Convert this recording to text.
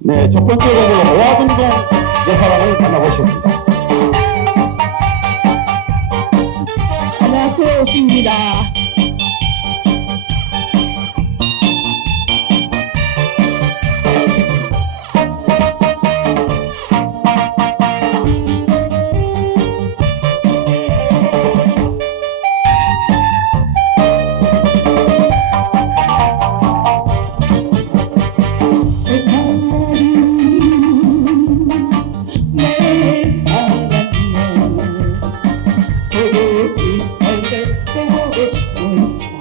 네, 첫 번째로는 오화분동 여사랑을 만나보셨습니다. 안녕하세요, 오수입니다. expulsa.